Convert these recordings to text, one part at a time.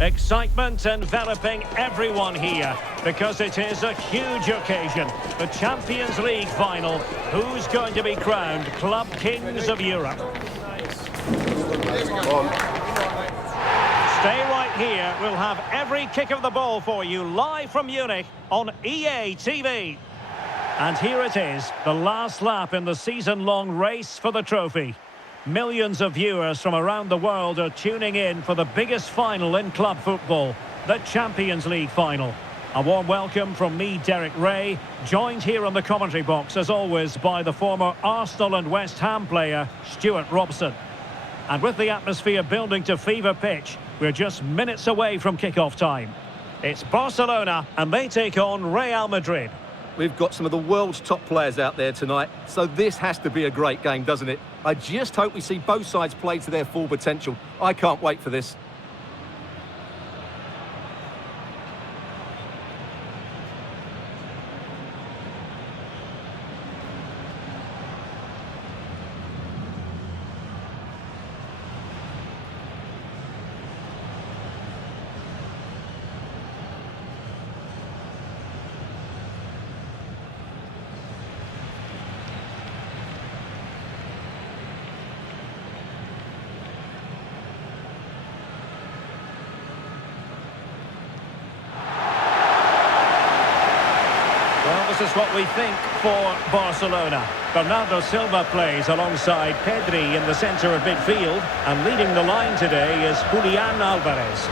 Excitement enveloping everyone here because it is a huge occasion. The Champions League final. Who's going to be crowned Club Kings of Europe? Stay right here. We'll have every kick of the ball for you live from Munich on EA TV. And here it is, the last lap in the season-long race for the trophy. Millions of viewers from around the world are tuning in for the biggest final in club football, the Champions League final. A warm welcome from me, Derek Ray, joined here on the commentary box, as always, by the former Arsenal and West Ham player, Stuart Robson. And with the atmosphere building to fever pitch, we're just minutes away from kick-off time. It's Barcelona, and they take on Real Madrid. We've got some of the world's top players out there tonight, so this has to be a great game, doesn't it? I just hope we see both sides play to their full potential. I can't wait for this. This is what we think for Barcelona. Bernardo Silva plays alongside Pedri in the centre of midfield, and leading the line today is Julian Alvarez.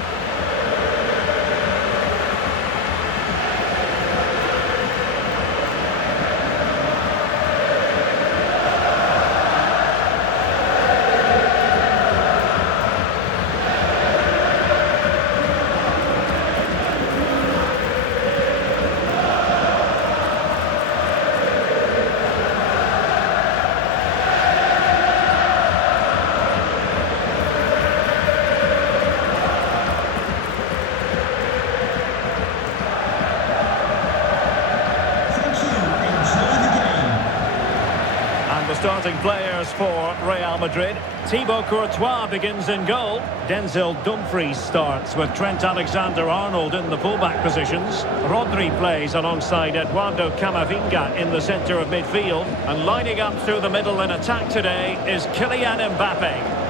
Starting players for Real Madrid. Thibaut Courtois begins in goal. Denzel Dumfries starts with Trent Alexander-Arnold in the fullback positions. Rodri plays alongside Eduardo Camavinga in the centre of midfield. And lining up through the middle in attack today is Kylian Mbappe.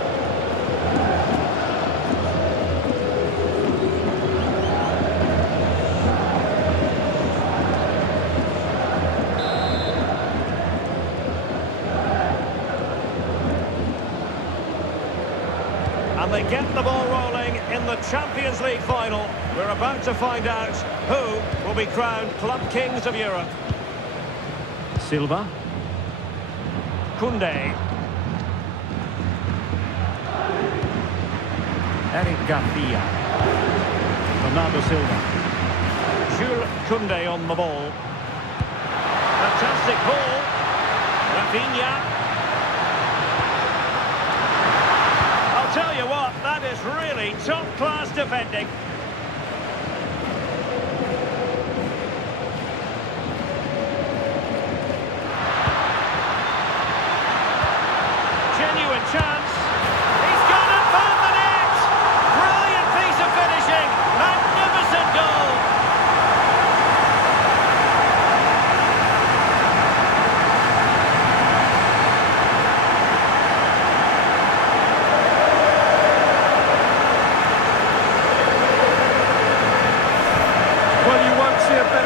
And they get the ball rolling in the Champions League final. We're about to find out who will be crowned Club Kings of Europe. Silva. Koundé. Eric Garcia. Bernardo Silva. Jules Koundé on the ball. Fantastic ball. Rafinha. Tell you what, that is really top-class defending. Genuine chance. He's gone and found the net. Brilliant piece of finishing. Magnificent goal.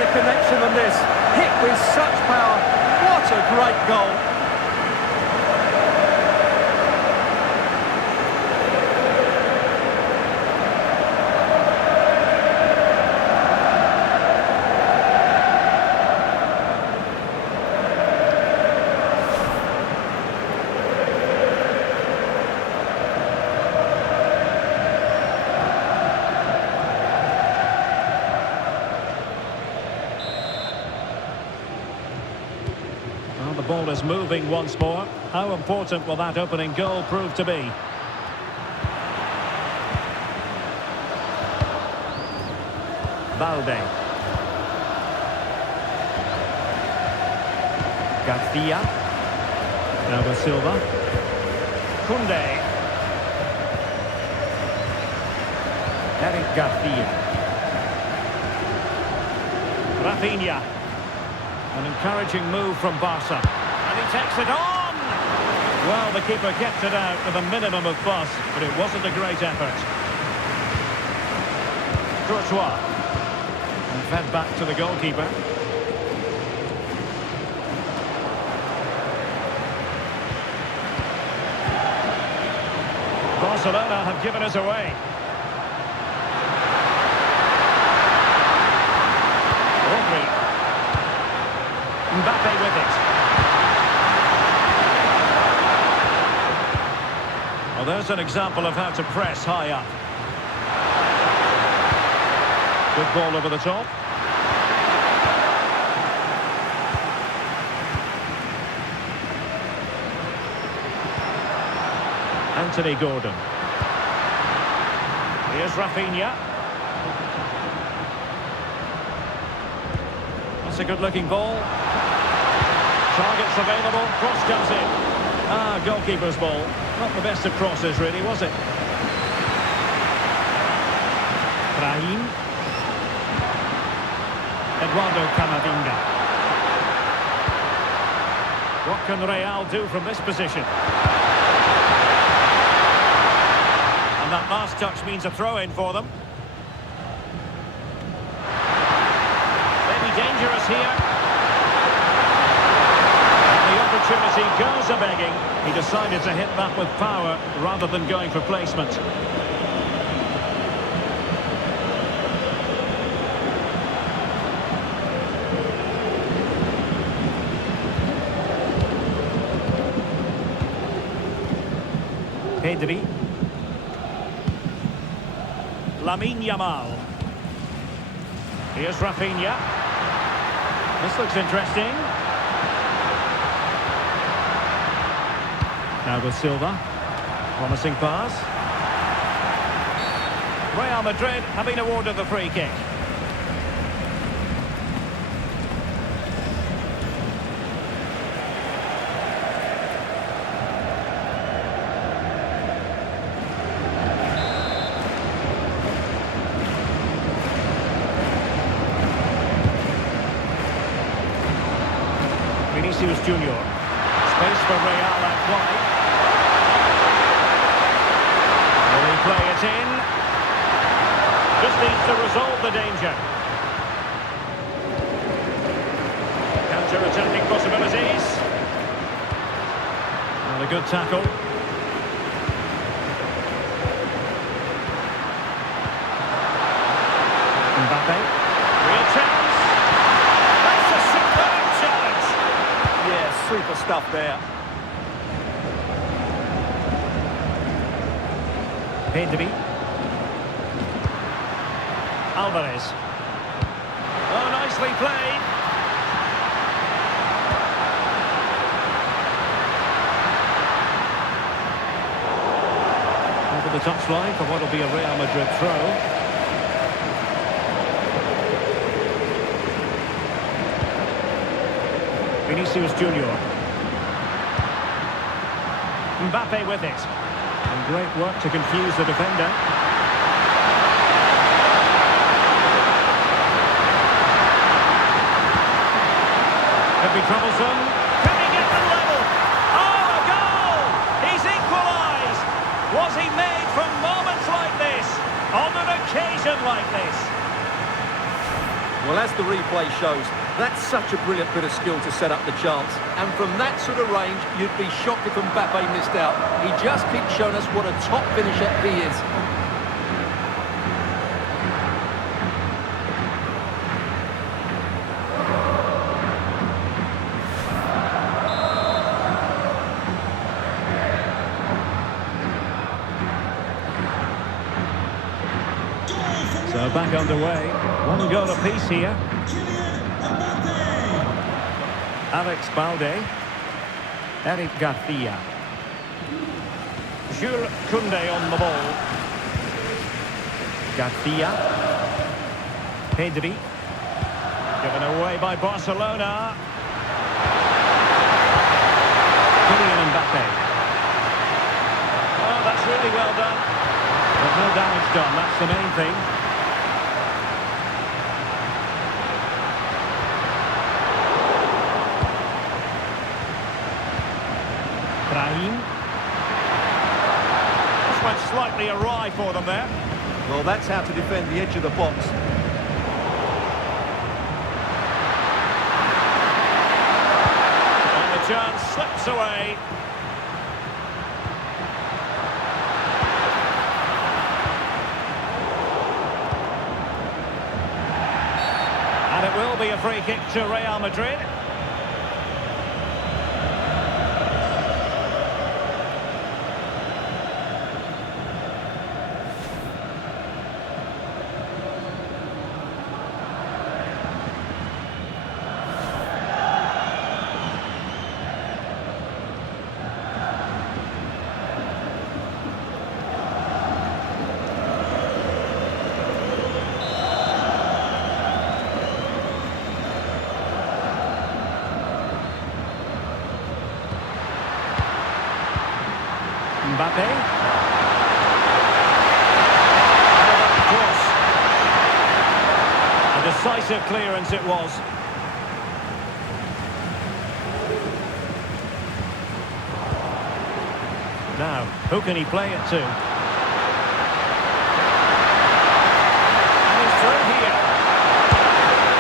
Connection than this, hit with such power. What a great goal. The ball is moving once more. How important will that opening goal prove to be? Balde. Garcia. Bernardo Silva. Koundé. Eric Garcia. Rafinha. An encouraging move from Barca. And he takes it on! Well, the keeper kept it out with a minimum of fuss, but it wasn't a great effort. Courtois. And fed back to the goalkeeper. Barcelona have given us away. Mbappe with it. Well, there's an example of how to press high up. Good ball over the top. Anthony Gordon. Here's Rafinha. That's a good-looking ball. Targets available, cross comes in. Goalkeeper's ball. Not the best of crosses, really, was it? Brahim. Eduardo Camavinga. What can Real do from this position? And that last touch means a throw-in for them. Maybe dangerous here. Opportunity goes a-begging. He decided to hit that with power rather than going for placement. Pedri. Lamine Yamal. Here's Rafinha. This looks interesting. Now with Silva, promising pass. Real Madrid have been awarded the free kick. Vinicius Junior. Space for Real out wide. Play it in. Just needs to resolve the danger. Counter-attacking possibilities. And a good tackle. Mbappe. Real chance. That's a superb challenge. Yeah, super stuff there. Pedri. Alvarez. Oh, nicely played. Over the touchline for what will be a Real Madrid throw. Vinicius Junior. Mbappe with it. And great work to confuse the defender. Could be troublesome. Can he get the level? Oh, a goal! He's equalised! Was he made from moments like this? On an occasion like this? Well, as the replay shows, that's such a brilliant bit of skill to set up the chance. And from that sort of range, you'd be shocked if Mbappe missed out. He just keeps showing us what a top finisher he is. So back underway. One goal apiece here. Alex Balde. Eric Garcia. Jules Koundé on the ball. Garcia. Pedri. Given away by Barcelona. Kylian Mbappe. Oh, that's really well done. But No damage done, that's the main thing. Brahim. This went slightly awry for them there. Well, that's how to defend the edge of the box. And the chance slips away. And it will be a free kick to Real Madrid. Mbappe. Cross. A decisive clearance it was. Now, who can he play it to? And he's through here.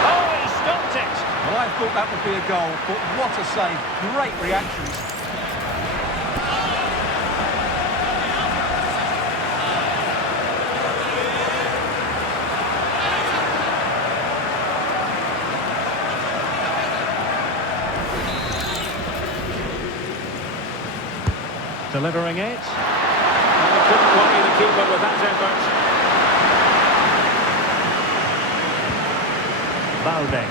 Oh, he stopped it! Well, I thought that would be a goal, but what a save. Great reactions. Delivering it. And they couldn't worry the keeper with that effort. Balde.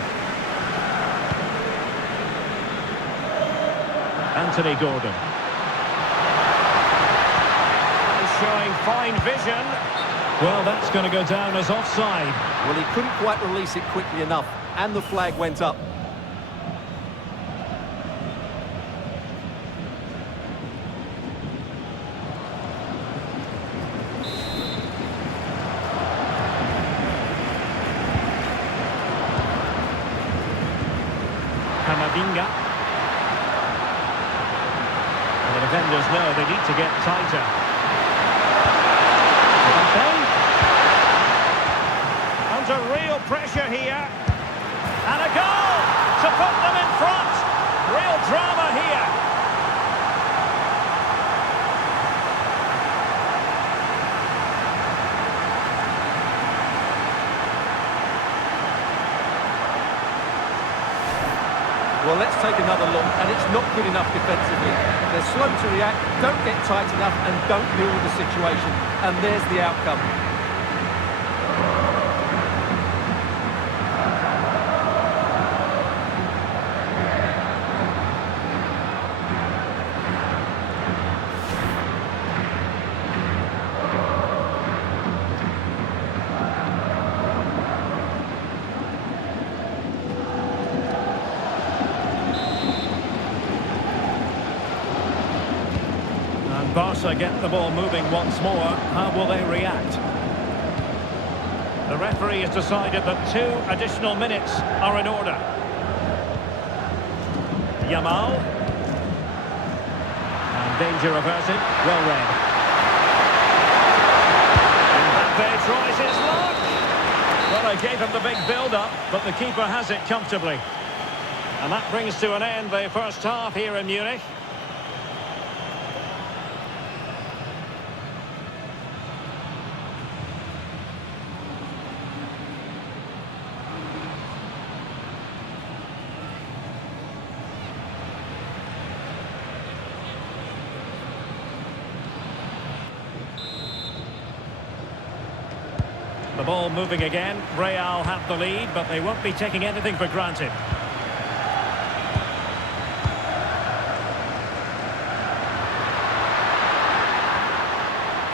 Anthony Gordon. He's showing fine vision. Well, that's going to go down as offside. Well, he couldn't quite release it quickly enough, and the flag went up. Camavinga. And the defenders know they need to get tighter. Mbappe. Under real pressure here. And a goal to put them in front. Real drama here. Well, let's take another look, and it's not good enough defensively. They're slow to react, don't get tight enough, and don't deal with the situation. And there's the outcome. Barca get the ball moving once more. How will they react? The referee has decided that 2 additional minutes are in order. Yamal. And danger averted. Well read. Mbappe tries his luck. Well, they gave him the big build-up, but the keeper has it comfortably. And that brings to an end the first half here in Munich. The ball moving again. Real have the lead, but they won't be taking anything for granted.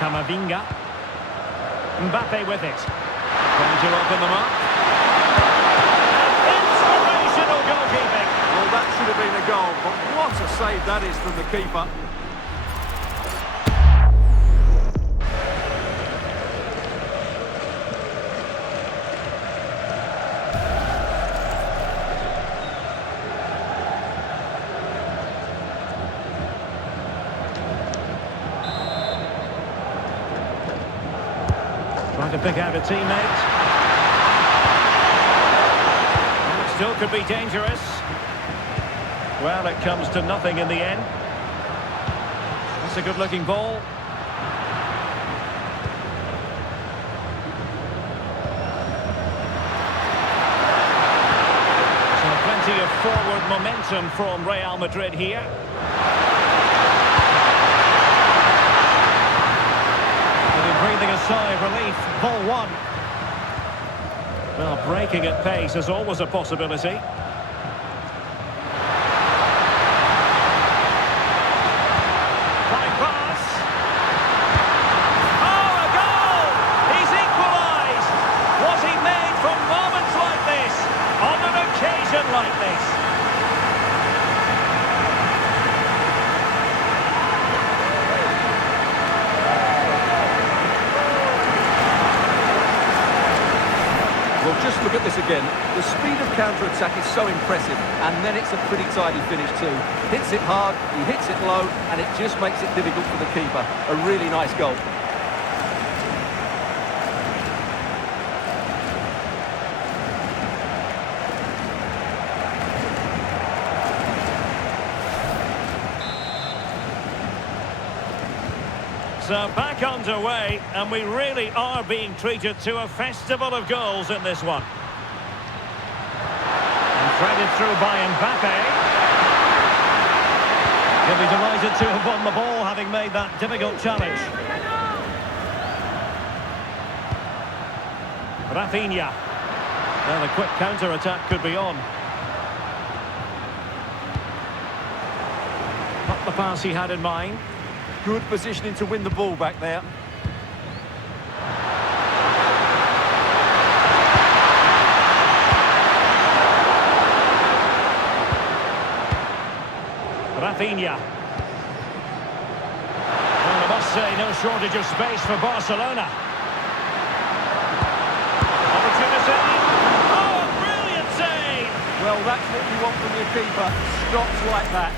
Camavinga. Mbappe with it. Trying to open them up. Inspirational goalkeeping. Well, that should have been a goal, but what a save that is from the keeper. Trying to pick out a teammate. It still could be dangerous. Well, it comes to nothing in the end. That's a good-looking ball. So plenty of forward momentum from Real Madrid here. Breathing a sigh of relief. Ball one. Well, breaking at pace is always a possibility. Fine pass. Oh, a goal! He's equalised! Was he made for moments like this? On an occasion like this? Well, just look at this again. The speed of counter-attack is so impressive, and then it's a pretty tidy finish too. Hits it hard, he hits it low, and it just makes it difficult for the keeper. A really nice goal. So back underway, and we really are being treated to a festival of goals in this one. And threaded through by Mbappe. He'll be delighted to have won the ball, having made that difficult challenge. Rafinha. Well, a quick counter-attack could be on. Not the pass he had in mind. Good positioning to win the ball back there. Rafinha. Well, I must say, no shortage of space for Barcelona. Opportunity. Oh, brilliant save! Well, that's what you want from your keeper. Stops like that.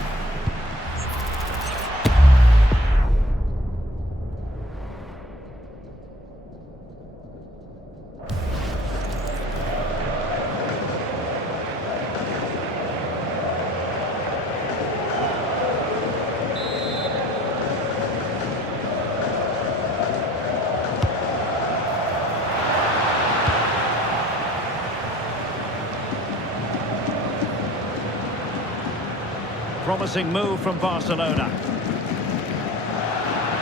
Promising move from Barcelona.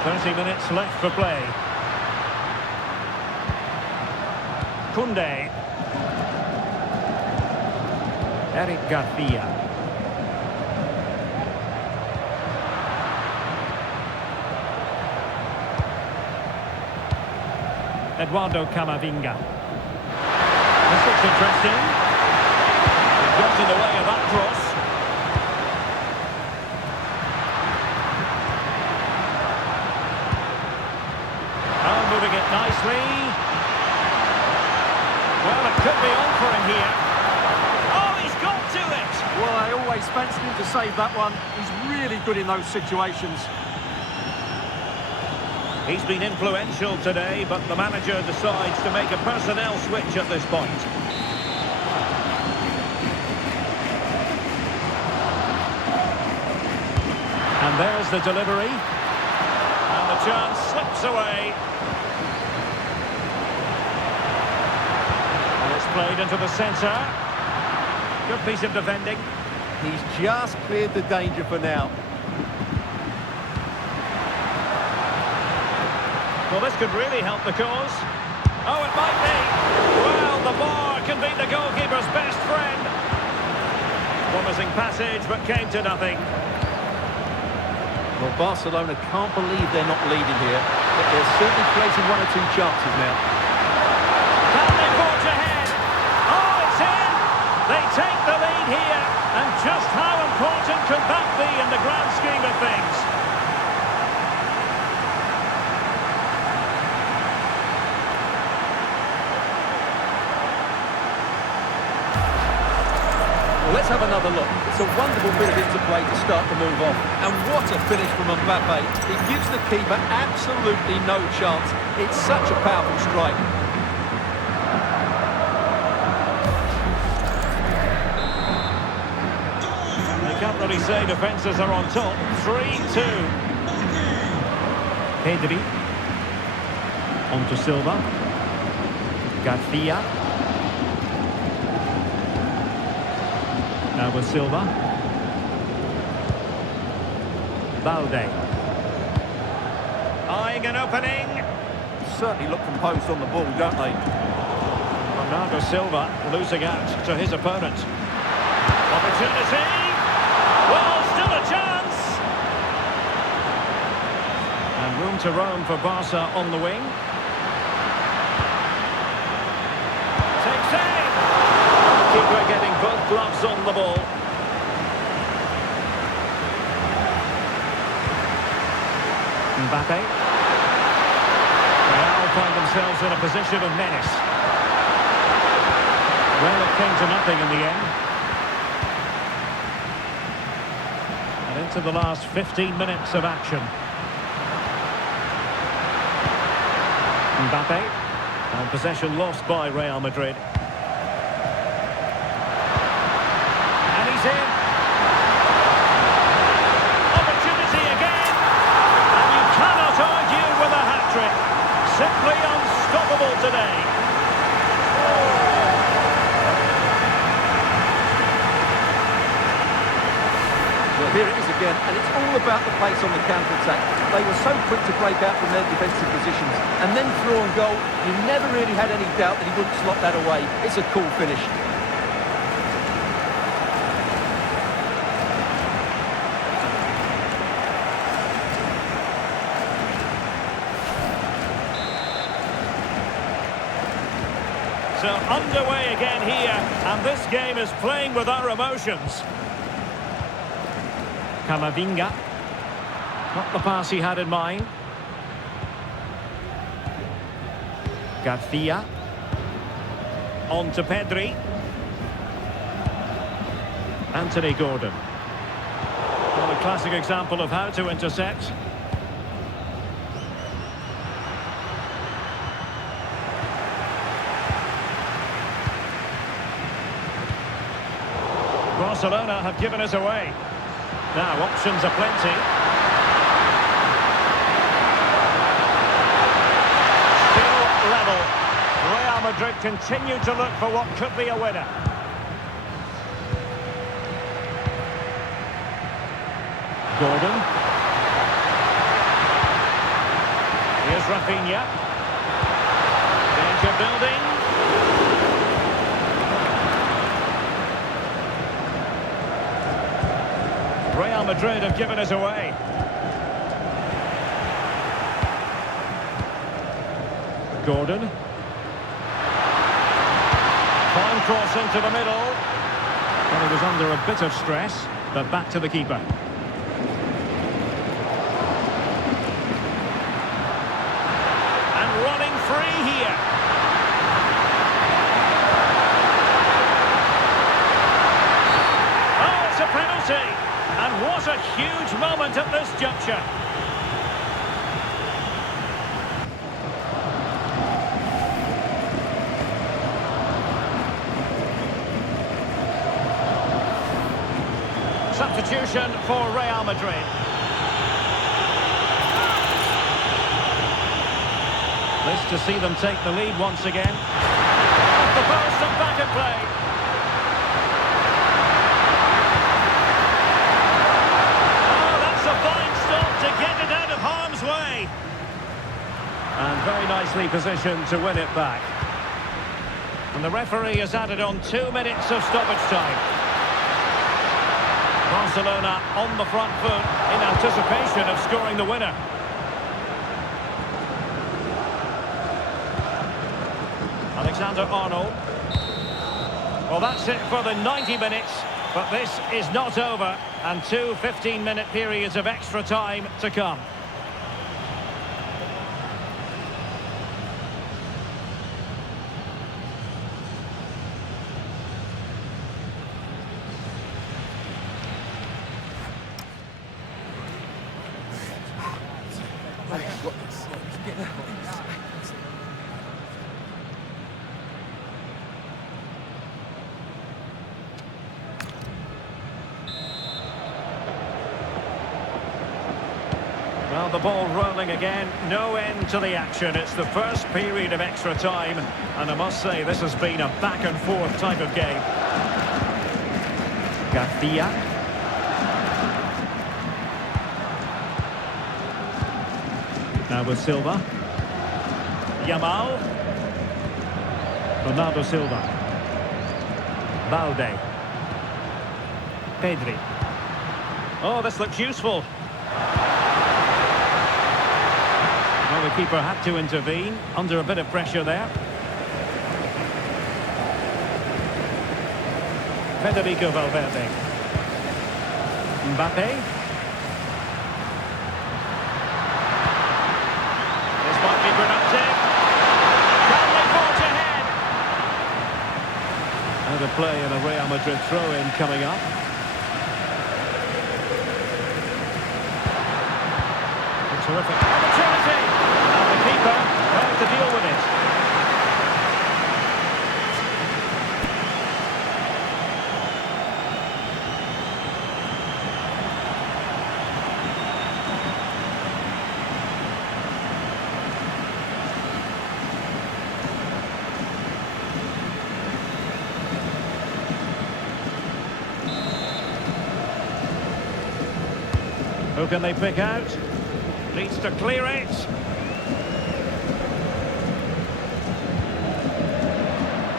30 minutes left for play. Koundé. Eric Garcia. Eduardo Camavinga. This looks interesting. It got in the way of that cross. Moving it nicely. Well, it could be on for him here. Oh, he's got to it! Well, I always fancied him to save that one. He's really good in those situations. He's been influential today, but the manager decides to make a personnel switch at this point. And there's the delivery. And the chance slips away. Played into the centre. Good piece of defending. He's just cleared the danger for now. Well, this could really help the cause. Oh, it might be. Well, the bar can be the goalkeeper's best friend. Promising passage, but came to nothing. Well, Barcelona can't believe they're not leading here, but they're certainly creating one or two chances now. Can they forge ahead? They take the lead here, and just how important could that be in the grand scheme of things? Well, Let's have another look. It's a wonderful bit of interplay to start the move off. And what a finish from Mbappe. It gives the keeper absolutely no chance. It's such a powerful strike. They can't really say defences are on top. 3-2. Pedri. On to Silva. Garcia. Now with Silva. Balde. Eyeing an opening. Certainly look composed on the ball, don't they? Bernardo Silva losing out to his opponent. Opportunity. Well, still a chance. And room to roam for Barca on the wing. Takes aim. Keeper getting both gloves on the ball. Mbappe. Real find themselves in a position of menace. Well, it came to nothing in the end. And into the last 15 minutes of action. Mbappe. And possession lost by Real Madrid. And he's in. Opportunity again. And you cannot argue with a hat-trick. Simply unstoppable today. Well, here it is again, and it's all about the pace on the counter-attack. They were so quick to break out from their defensive positions, and then through on goal, you never really had any doubt that he wouldn't slot that away. It's a cool finish. So underway again here, and this game is playing with our emotions. Camavinga. Not the pass he had in mind. Garcia. On to Pedri. Anthony Gordon. Well, a classic example of how to intercept. Barcelona have given us away. Now, options are plenty. Still level. Real Madrid continue to look for what could be a winner. Gordon. Here's Rafinha. Danger building. Real Madrid have given us away. Gordon. Fine cross into the middle. Well, he was under a bit of stress, but back to the keeper. And running free here. Oh, it's a penalty. And what a huge moment at this juncture. Substitution for Real Madrid. This to see them take the lead once again. Off the post and back at play. To get it out of harm's way. And very nicely positioned to win it back. And the referee has added on 2 minutes of stoppage time. Barcelona on the front foot in anticipation of scoring the winner. Alexander-Arnold. Well, that's it for the 90 minutes. But this is not over, and 2 15-minute periods of extra time to come. the ball rolling again. No end to the action. It's the first period of extra time. And I must say, this has been a back-and-forth type of game. Garcia. Now with Silva. Yamal. Bernardo Silva. Balde. Pedri. Oh, this looks useful. Well, the keeper had to intervene under a bit of pressure there. Federico Valverde. Mbappe. This might be productive. Can they forge ahead? Out of play and a Real Madrid throw-in coming up. A terrific opportunity. And the keeper trying to deal with it. Who can they pick out? Needs to clear it.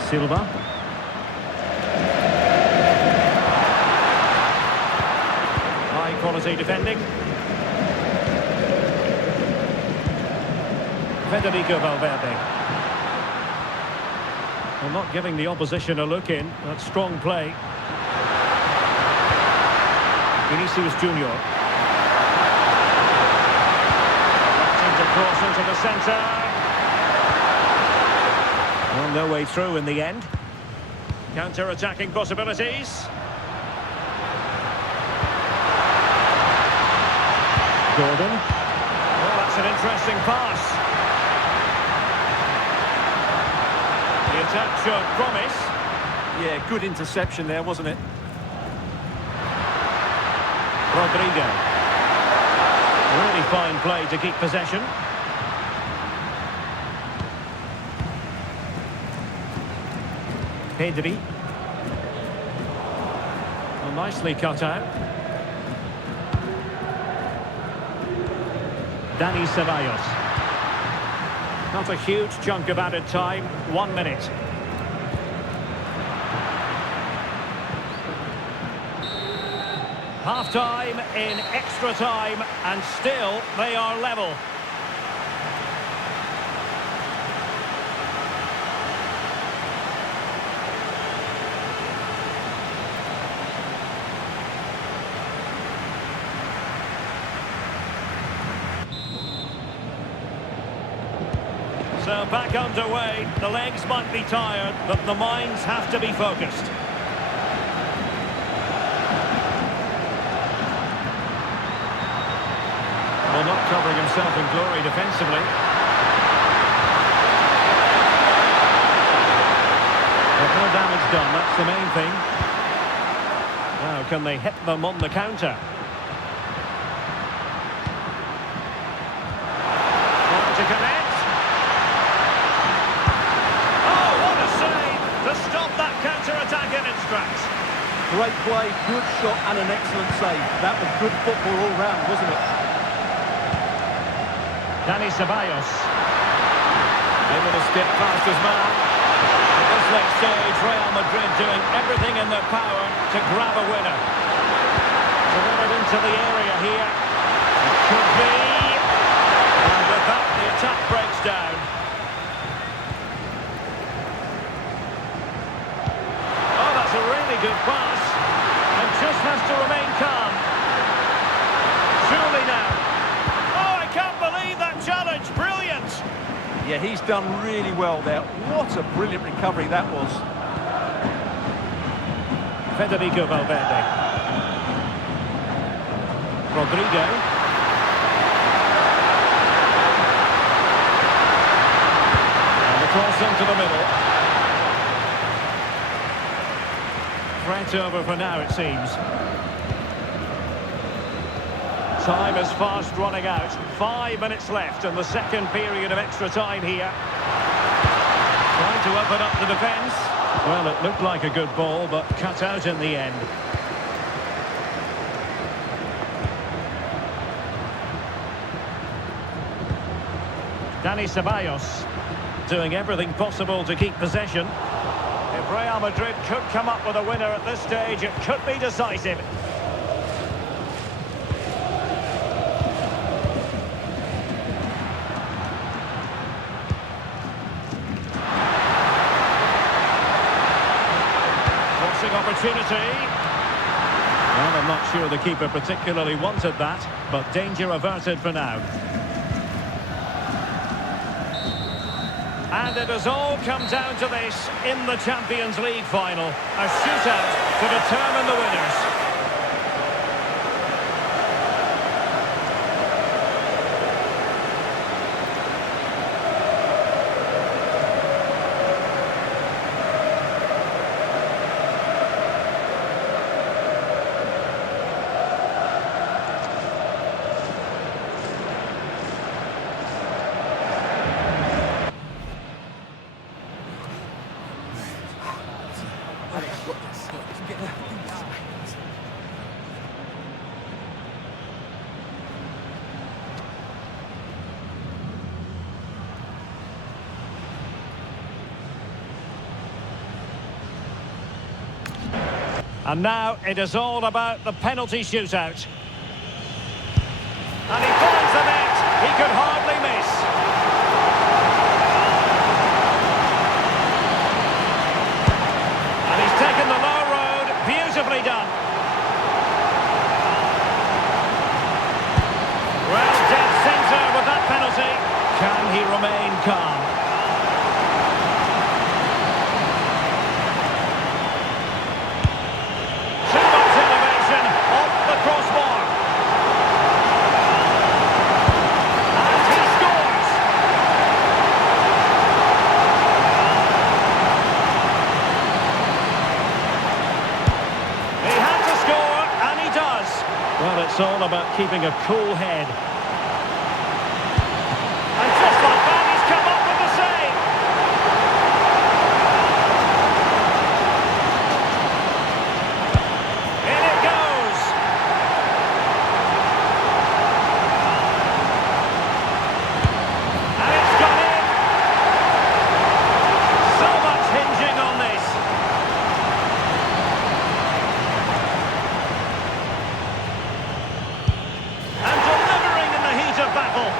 Silva. High quality defending. Federico Valverde. Well, not giving the opposition a look in. That's strong play. Vinicius Junior. Cross into the centre. Well, no way through in the end. Counter-attacking possibilities. Gordon. Oh, that's an interesting pass. The attack showed promise. Yeah, good interception there, wasn't it? Rodrigo. Really fine play to keep possession. Pedri. Well, nicely cut out. Dani Ceballos. Not a huge chunk of added time. 1 minute. Half-time in extra time, and still they are level. So back underway. The legs might be tired, but the minds have to be focused. Well, not covering himself in glory defensively. But no damage done, that's the main thing. Now, can they hit them on the counter? Trying to connect. Oh, what a save to stop that counter-attack in its tracks. Great play, good shot and an excellent save. That was good football all round, wasn't it? Dani Ceballos. Able to skip past his man. At this late stage, Real Madrid doing everything in their power to grab a winner. To run it into the area here. It could be. And with that, the attack breaks down. Oh, that's a really good pass. And just has to remain calm. Surely now. Oh, I can't believe that challenge. Brilliant. Yeah, he's done really well there. What a brilliant recovery that was. Federico Valverde. Rodrigo. And the cross into the middle. Threat over for now, it seems. Time is fast running out. 5 minutes left in the second period of extra time here. Trying to open up the defence. Well, it looked like a good ball, but cut out in the end. Dani Ceballos doing everything possible to keep possession. If Real Madrid could come up with a winner at this stage, it could be decisive. Opportunity. Well, I'm not sure the keeper particularly wanted that, but danger averted for now. And it has all come down to this in the Champions League final. A shootout to determine the winners. And now it is all about the penalty shootout. And he finds the net. He could hardly miss. And he's taken the low road. Beautifully done. Well, dead centre with that penalty. Can he remain calm? It's all about keeping a cool head. And just like that, he's come up with the save. In it goes. And it's gone in. So much hinging on this. Battle.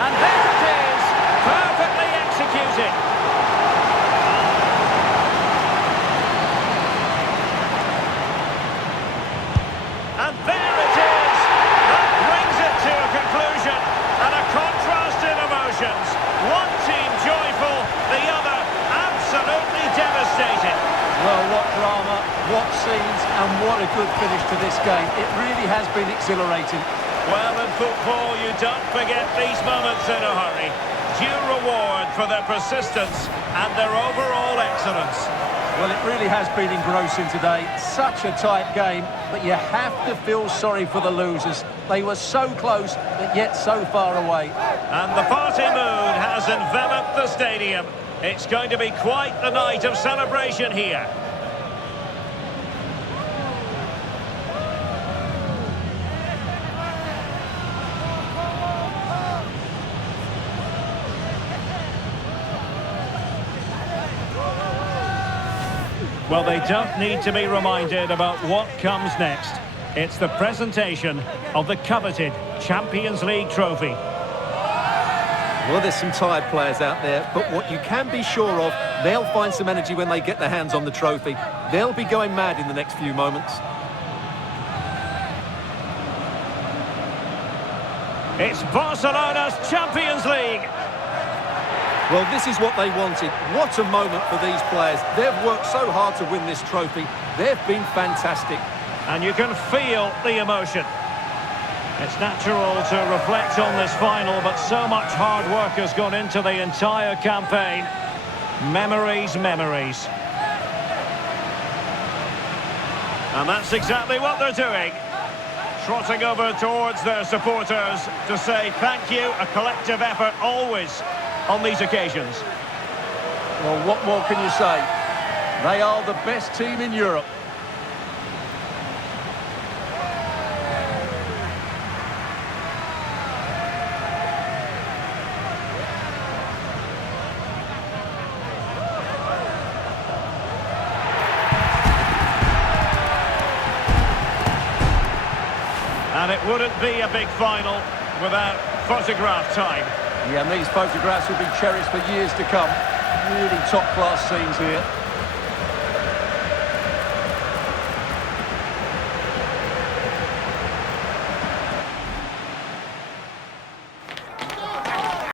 And there it is, perfectly executed. And there it is, that brings it to a conclusion, and a contrast in emotions. One team joyful, the other absolutely devastated. Well, what drama, what scenes, and what a good finish to this game. It really has been exhilarating. Well, in football, you don't forget these moments in a hurry. Due reward for their persistence and their overall excellence. Well, it really has been engrossing today. Such a tight game, but you have to feel sorry for the losers. They were so close, but yet so far away. And the party mood has enveloped the stadium. It's going to be quite the night of celebration here. Well, they don't need to be reminded about what comes next. It's the presentation of the coveted Champions League trophy. Well, there's some tired players out there, but what you can be sure of, they'll find some energy when they get their hands on the trophy. They'll be going mad in the next few moments. It's Barcelona's Champions League. Well, this is what they wanted. What a moment for these players. They've worked so hard to win this trophy. They've been fantastic. And you can feel the emotion. It's natural to reflect on this final, but so much hard work has gone into the entire campaign. Memories, memories. And that's exactly what they're doing. Trotting over towards their supporters to say thank you, a collective effort always on these occasions. Well, what more can you say? They are the best team in Europe. And it wouldn't be a big final without photograph time. Yeah, and these photographs will be cherished for years to come. Really top-class scenes here.